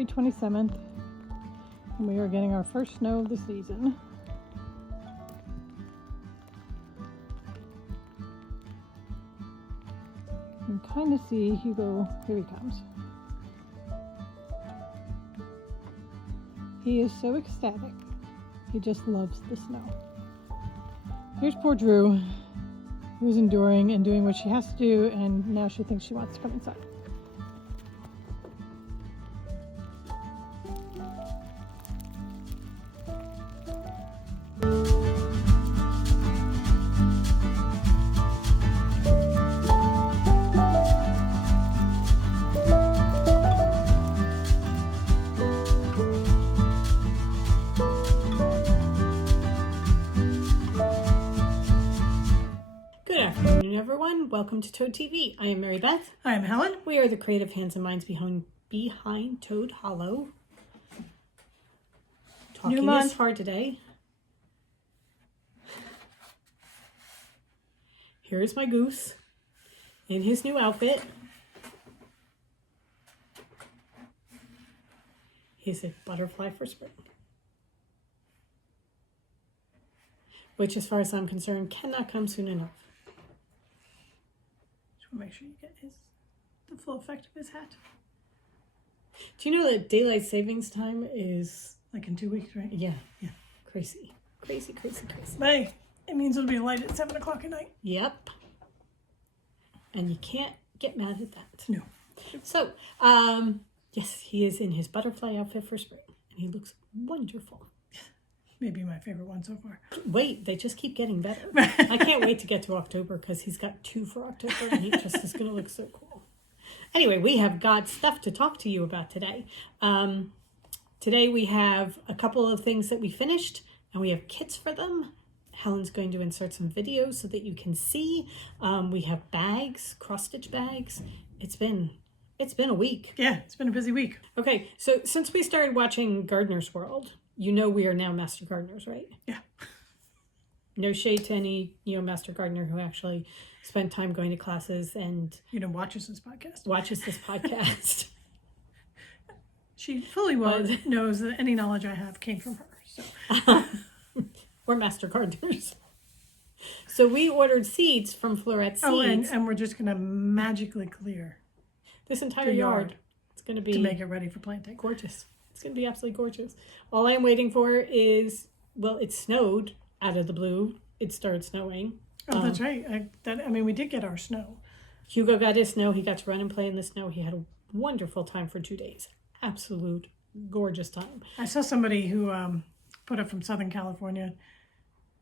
February 27th, and we are getting our first snow of the season. You can kind of see Hugo. Here he comes. He is so ecstatic. He just loves the snow. Here's poor Drew, who's enduring and doing what she has to do, and now she thinks she wants to come inside. Everyone, welcome to Toad TV. I am Mary Beth. I am Helen. We are the creative hands and minds behind Toad Hollow. Talking is hard today. Here's my goose in his new outfit. He's a butterfly for spring, which, as far as I'm concerned, cannot come soon enough. Make sure you get the full effect of his hat. Do you know that daylight savings time is like in 2 weeks, right? Yeah. Crazy. Hey, it means it'll be light at 7 o'clock at night. Yep. And you can't get mad at that. No. So, yes, he is in his butterfly outfit for spring, and he looks wonderful. Maybe my favorite one so far. Wait, they just keep getting better. I can't wait to get to October because he's got 2 for October and he just is going to look so cool. Anyway, we have got stuff to talk to you about today. Today we have a couple of things that we finished and we have kits for them. Helen's going to insert some videos so that you can see. We have bags, cross-stitch bags. It's been a week. Yeah, it's been a busy week. Okay, so since we started watching Gardener's World, you know we are now master gardeners, right? Yeah. No shade to any, master gardener who actually spent time going to classes and watches this podcast. She fully knows that any knowledge I have came from her. So we're master gardeners. So we ordered seeds from Floret Seeds. Oh, and we're just gonna magically clear this entire yard. It's gonna be to make it ready for planting. Gorgeous. It's going to be absolutely gorgeous. All I'm waiting for is, it snowed out of the blue. It started snowing. Oh, that's right. We did get our snow. Hugo got his snow. He got to run and play in the snow. He had a wonderful time for 2 days. Absolute gorgeous time. I saw somebody who put up from Southern California.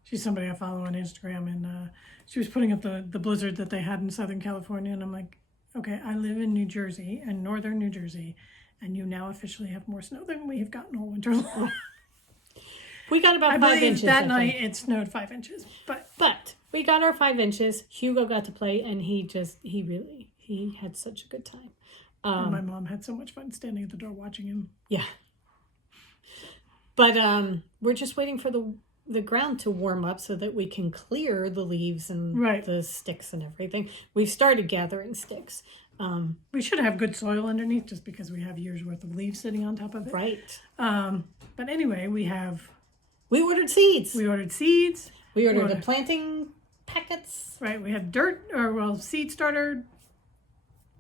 She's somebody I follow on Instagram, and she was putting up the blizzard that they had in Southern California, and I'm like, okay, I live in New Jersey, and northern New Jersey, and you now officially have more snow than we have gotten all winter long. We got about 5 inches. That night it snowed 5 inches. But we got our 5 inches. Hugo got to play, and he had such a good time. And my mom had so much fun standing at the door watching him. Yeah. But we're just waiting for the ground to warm up so that we can clear the leaves and the sticks and everything. We've started gathering sticks. We should have good soil underneath just because we have years worth of leaves sitting on top of it. Right. But anyway, we ordered seeds. We ordered seeds. We ordered the planting packets. Right. We have seed starter.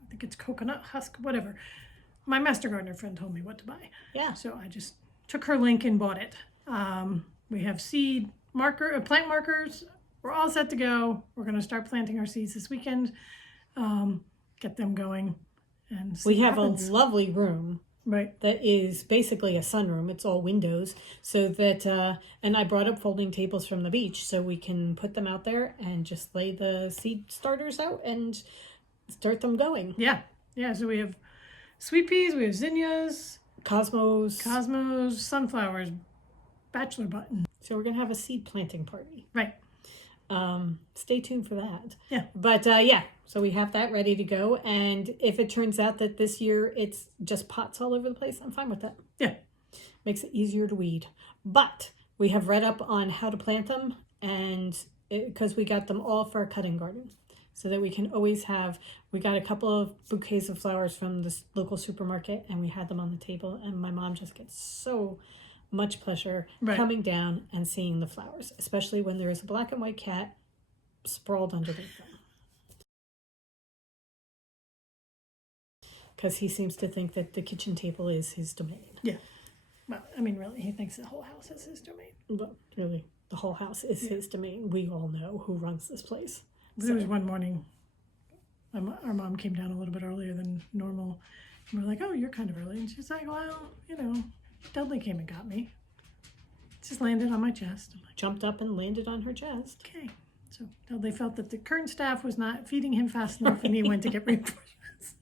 I think it's coconut husk, whatever. My master gardener friend told me what to buy. Yeah. So I just took her link and bought it. We have plant markers. We're all set to go. We're going to start planting our seeds this weekend. Get them going, and we have a lovely room, right? That is basically a sunroom. It's all windows, so that and I brought up folding tables from the beach, so we can put them out there and just lay the seed starters out and start them going. Yeah. So we have sweet peas, we have zinnias, cosmos, sunflowers, bachelor button. So we're gonna have a seed planting party, right? Stay tuned for that. Yeah. But so we have that ready to go. And if it turns out that this year it's just pots all over the place, I'm fine with that. Yeah. Makes it easier to weed. But we have read up on how to plant them, and because we got them all for our cutting garden. so that we can always have, we got a couple of bouquets of flowers from this local supermarket and we had them on the table, and my mom just gets so much pleasure coming down and seeing the flowers, especially when there is a black and white cat sprawled underneath them. Because he seems to think that the kitchen table is his domain. Yeah. Well, I mean, really, he thinks the whole house is his domain. Well, really, the whole house is his domain. We all know who runs this place. There was one morning, our mom came down a little bit earlier than normal. And we're like, oh, you're kind of early. And she's like, well, you know, Dudley came and got me. Just landed on my chest. I'm like, jumped up and landed on her chest. Okay. So Dudley felt that the current staff was not feeding him fast enough, and he went to get reinforcements.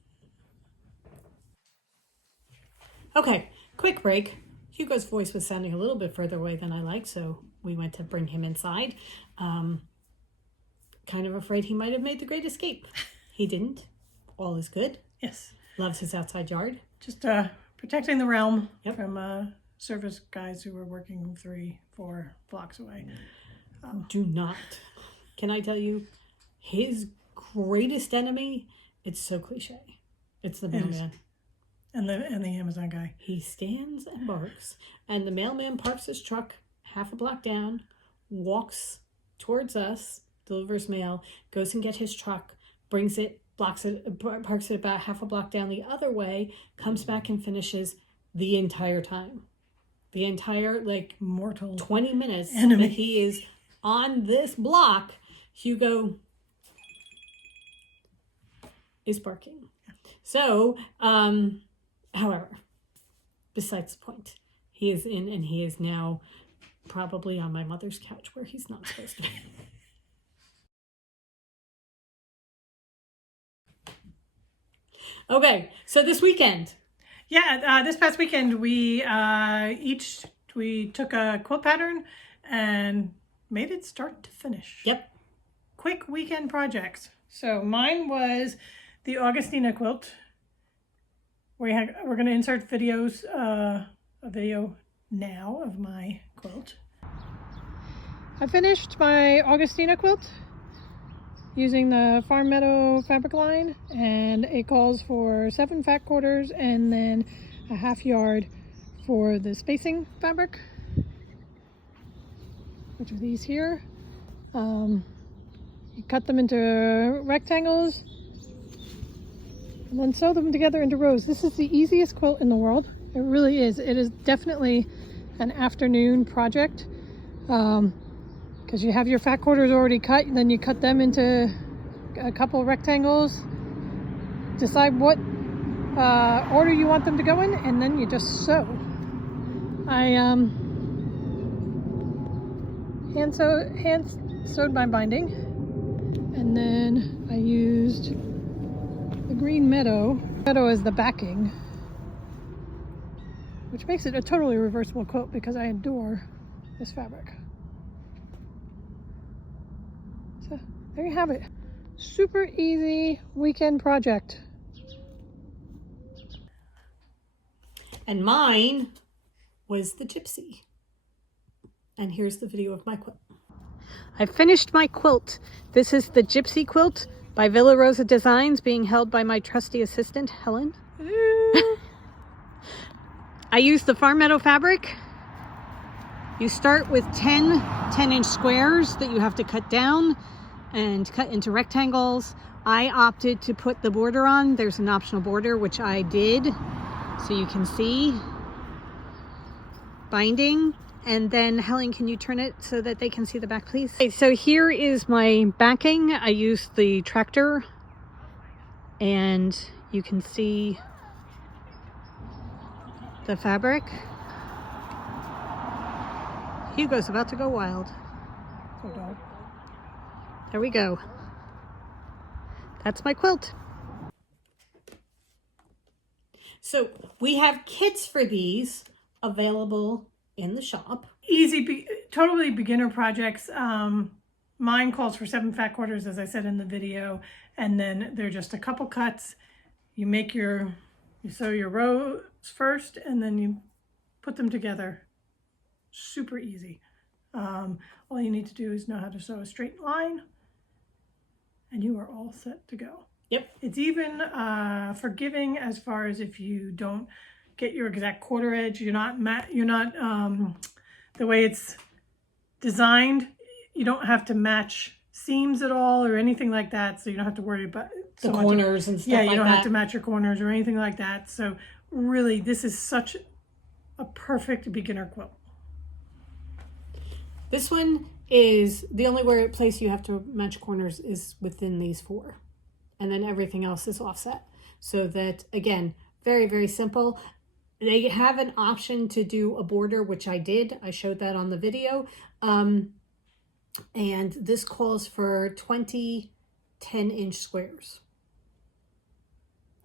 Okay, quick break. Hugo's voice was sounding a little bit further away than I like, so we went to bring him inside. Kind of afraid he might have made the great escape. He didn't. All is good. Yes. Loves his outside yard. Just protecting the realm from service guys who were working 3-4 blocks away. Do not. Can I tell you, his greatest enemy, it's so cliche. It's the mailman. And the Amazon guy. He stands and barks, and the mailman parks his truck half a block down, walks towards us, delivers mail, goes and gets his truck, brings it, parks it about half a block down the other way, comes back and finishes the entire time. The entire, mortal 20 minutes enemy. that he is on this block, Hugo is barking. So, however, besides the point, he is in, and he is now probably on my mother's couch where he's not supposed to be. Okay, so this weekend. Yeah, this past weekend we took a quilt pattern and made it start to finish. Yep. Quick weekend projects. So mine was the Augustina quilt. We're going to insert videos, a video now of my quilt. I finished my Augustina quilt using the Farm Meadow fabric line, and it calls for 7 fat quarters and then a ½ yard for the spacing fabric, which are these here. You cut them into rectangles and then sew them together into rows. This is the easiest quilt in the world. It really is. It is definitely an afternoon project. Because you have your fat quarters already cut, and then you cut them into a couple of rectangles, decide what order you want them to go in, and then you just sew. I hand sewed my binding, and then I used the green meadow. Meadow is the backing, which makes it a totally reversible quilt because I adore this fabric. So there you have it. Super easy weekend project. And mine was the gypsy. And here's the video of my quilt. I finished my quilt. This is the gypsy quilt by Villa Rosa Designs, being held by my trusty assistant, Helen. I used the Farm Meadow fabric. You start with 10 10-inch squares that you have to cut down and cut into rectangles. I opted to put the border on. There's an optional border, which I did, so you can see. Binding. And then, Helen, can you turn it so that they can see the back, please? Okay, so here is my backing. I used the tractor, and you can see the fabric. Hugo's about to go wild. There we go. That's my quilt. So we have kits for these available in the shop. Easy, totally beginner projects. Mine calls for 7 fat quarters, as I said in the video, and then they're just a couple cuts. You sew your rows first, and then you put them together. Super easy. All you need to do is know how to sew a straight line, and you are all set to go. Yep. It's even forgiving as far as if you don't get your exact quarter edge. You're not the way it's designed. You don't have to match seams at all or anything like that, so you don't have to worry about The corners and stuff like that. Yeah, you don't have to match your corners or anything like that. So really, this is such a perfect beginner quilt. This one is the only place you have to match corners is within these 4. And then everything else is offset. So that, again, very, very simple. They have an option to do a border, which I did. I showed that on the video. And this calls for 20 10-inch squares.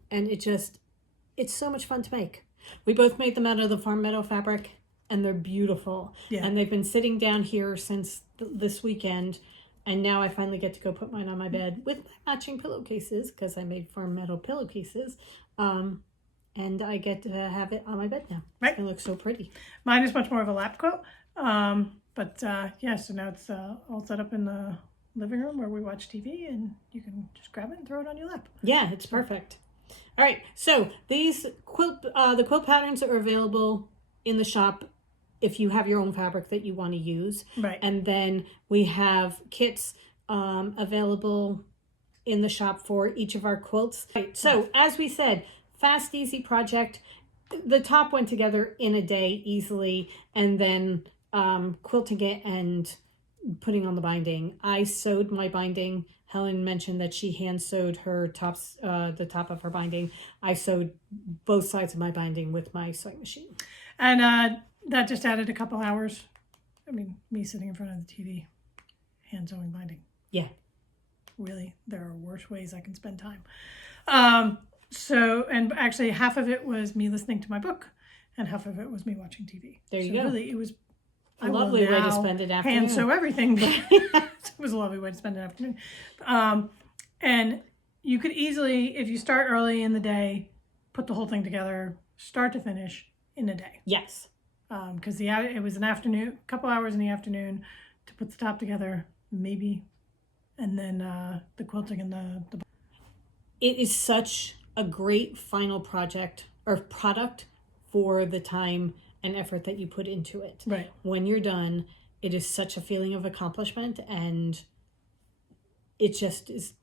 And it's so much fun to make. We both made them out of the Farm Meadow fabric, and they're beautiful. Yeah. And they've been sitting down here since this weekend, and now I finally get to go put mine on my bed with my matching pillowcases, because I made Farm Meadow pillowcases. And I get to have it on my bed now. Right. It looks so pretty. Mine is much more of a lap quilt. Yeah, so now it's all set up in the living room where we watch TV, and you can just grab it and throw it on your lap. Yeah, it's perfect. All right, so these the quilt patterns are available in the shop if you have your own fabric that you want to use. Right. And then we have kits available in the shop for each of our quilts. Right, so as we said, fast, easy project. The top went together in a day easily, and then quilting it and putting on the binding. I sewed my binding. Helen mentioned that she hand sewed her tops, the top of her binding. I sewed both sides of my binding with my sewing machine. And that just added a couple hours. I mean, me sitting in front of the TV, hand sewing binding. Yeah. Really, there are worse ways I can spend time. And actually half of it was me listening to my book, and half of it was me watching TV. There you go. Really, it was a lovely way to spend an afternoon. Hand sew everything, but it was a lovely way to spend an afternoon. And you could easily, if you start early in the day, put the whole thing together, start to finish in a day. Yes. Because it was an afternoon, a couple hours in the afternoon to put the top together, maybe, and then the quilting and the. It is such a great final project or product for the time and effort that you put into it. Right. When you're done, it is such a feeling of accomplishment, and it just is.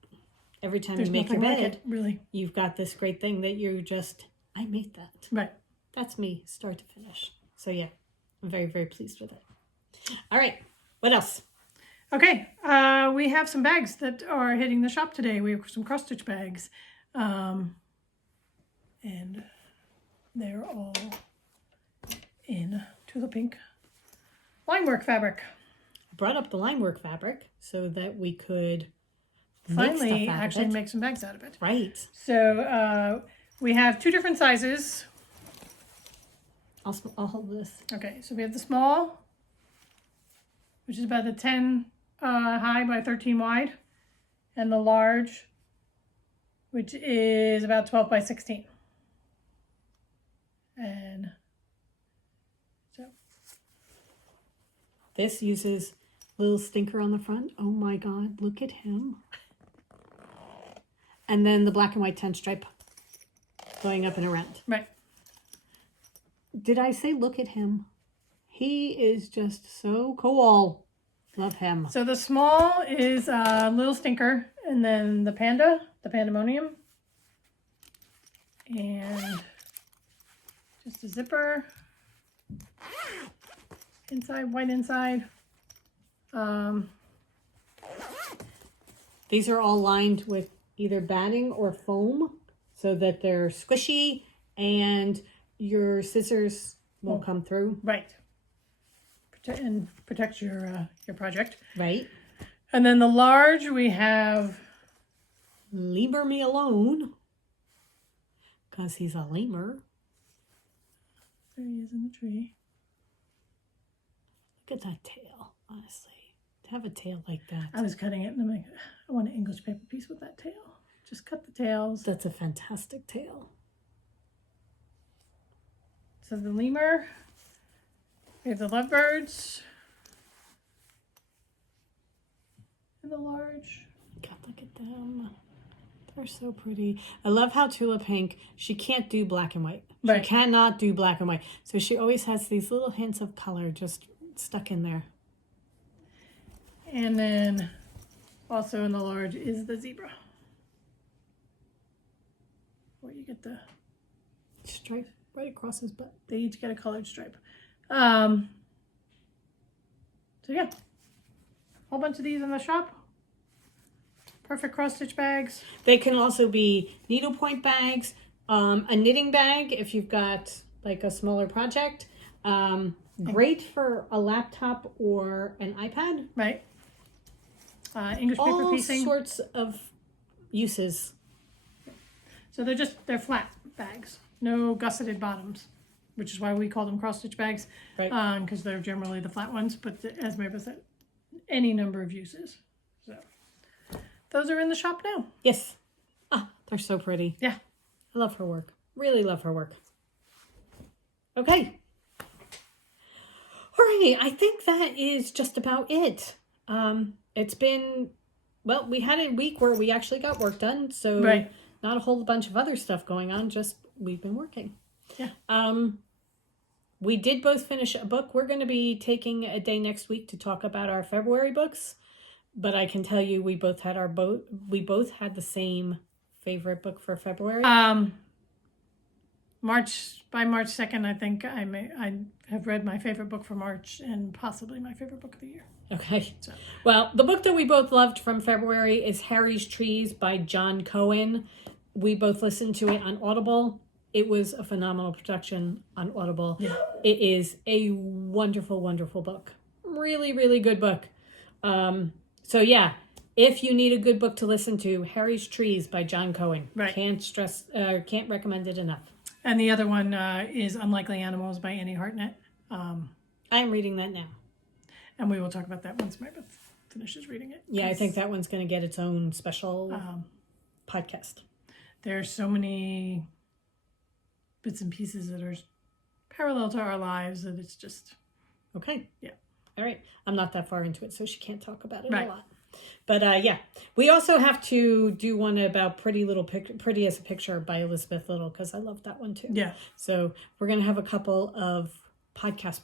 Every time you make your bed, like it, really, you've got this great thing that you're just, I made that. Right. That's me, start to finish. So yeah, I'm very, very pleased with it. All right, what else? Okay, we have some bags that are hitting the shop today. We have some cross stitch bags, and they're all in Tula Pink linework fabric. I brought up the linework fabric so that we could finally actually make some bags out of it. Right. So we have 2 different sizes. I'll hold this. Okay, so we have the small, which is about a 10 high by 13 wide, and the large, which is about 12 by 16. And so this uses a little stinker on the front. Oh my God, look at him. And then the black and white 10 stripe going up and around. Right. Did I say look at him? He is just so cool. Love him. So the small is a little stinker, and then the pandemonium, and just a zipper, inside, white inside. These are all lined with either batting or foam so that they're squishy and your scissors won't come through. Right. And protect your project. Right. And then the large we have. Leave me alone. Because he's a lemur. There he is in the tree. Look at that tail, honestly. To have a tail like that. I was cutting it and I'm like, I want an English paper piece with that tail. Just cut the tails. That's a fantastic tail. So the lemur. We have the lovebirds. And the large. God, look at them. They're so pretty. I love how Tula Pink, she can't do black and white. Right. She cannot do black and white. So she always has these little hints of color just stuck in there. And then also in the large is the zebra. Where you get the Stripe right across his butt. they each get a colored stripe. So yeah, whole bunch of these in the shop. Perfect cross stitch bags. They can also be needlepoint bags, a knitting bag if you've got like a smaller project. Great for a laptop or an iPad. Right. English paper All piecing. sorts of uses. So they're flat bags, no gusseted bottoms, which is why we call them cross stitch bags, Right. because they're generally the flat ones. But as Mabel said, any number of uses. So those are in the shop now. Yes. Ah, they're so pretty. Yeah. I love her work. Really love her work. Okay. All right. I think that is just about it. It's been, well, we had a week where we actually got work done. So Right. not a whole bunch of other stuff going on. Just we've been working. Yeah. We did both finish a book. We're going to be taking a day next week to talk about our February books. But I can tell you we both had we both had the same favorite book for February. By March 2nd, I think I have read my favorite book for March and possibly my favorite book of the year. Okay. So. Well, the book that we both loved from February is Harry's Trees by John Cohen. We both listened to it on Audible. It was a phenomenal production on Audible. Yeah. It is a wonderful, wonderful book. Really, really good book. So yeah, if you need a good book to listen to, Harry's Trees by John Cohen. Right. Can't recommend it enough. And the other one is Unlikely Animals by Annie Hartnett. I am reading that now. And we will talk about that once Meredith finishes reading it. Yeah, I think that one's going to get its own special podcast. There's so many bits and pieces that are parallel to our lives that it's just... Okay. Yeah. All right. I'm not that far into it, so she can't talk about it Right. a lot. But yeah, we also have to do one about Pretty as a Picture by Elizabeth Little, because I love that one too. Yeah. So we're going to have a couple of podcast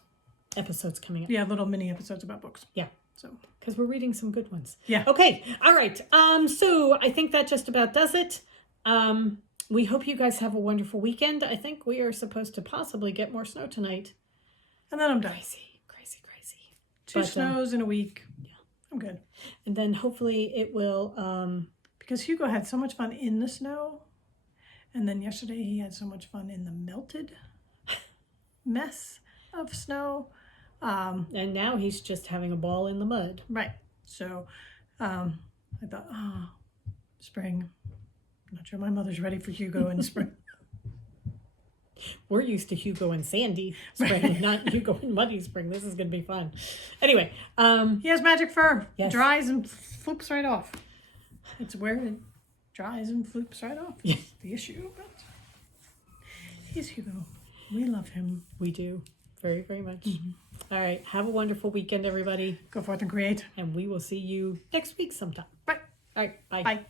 episodes coming up. Yeah, little mini episodes about books. Yeah. So, because we're reading some good ones. Yeah. Okay. All right. So I think that just about does it. We hope you guys have a wonderful weekend. I think we are supposed to possibly get more snow tonight. and then I'm done. Crazy. 2 snows in a week. Yeah. I'm good. And then hopefully it will... Because Hugo had so much fun in the snow. And then yesterday he had so much fun in the melted mess of snow. and now he's just having a ball in the mud. Right. So I thought, spring. I'm not sure my mother's ready for Hugo in the spring. We're used to Hugo and Sandy spring, not Hugo and Muddy spring. This is going to be fun. Anyway. He has magic fur. Yes. Dries and floops right off. It's where it dries and floops right off. Yeah. That's the issue. But he's Hugo. We love him. We do. Very, very much. All right. Have a wonderful weekend, everybody. Go forth and create. And we will see you next week sometime. Bye. All right. Bye. Bye.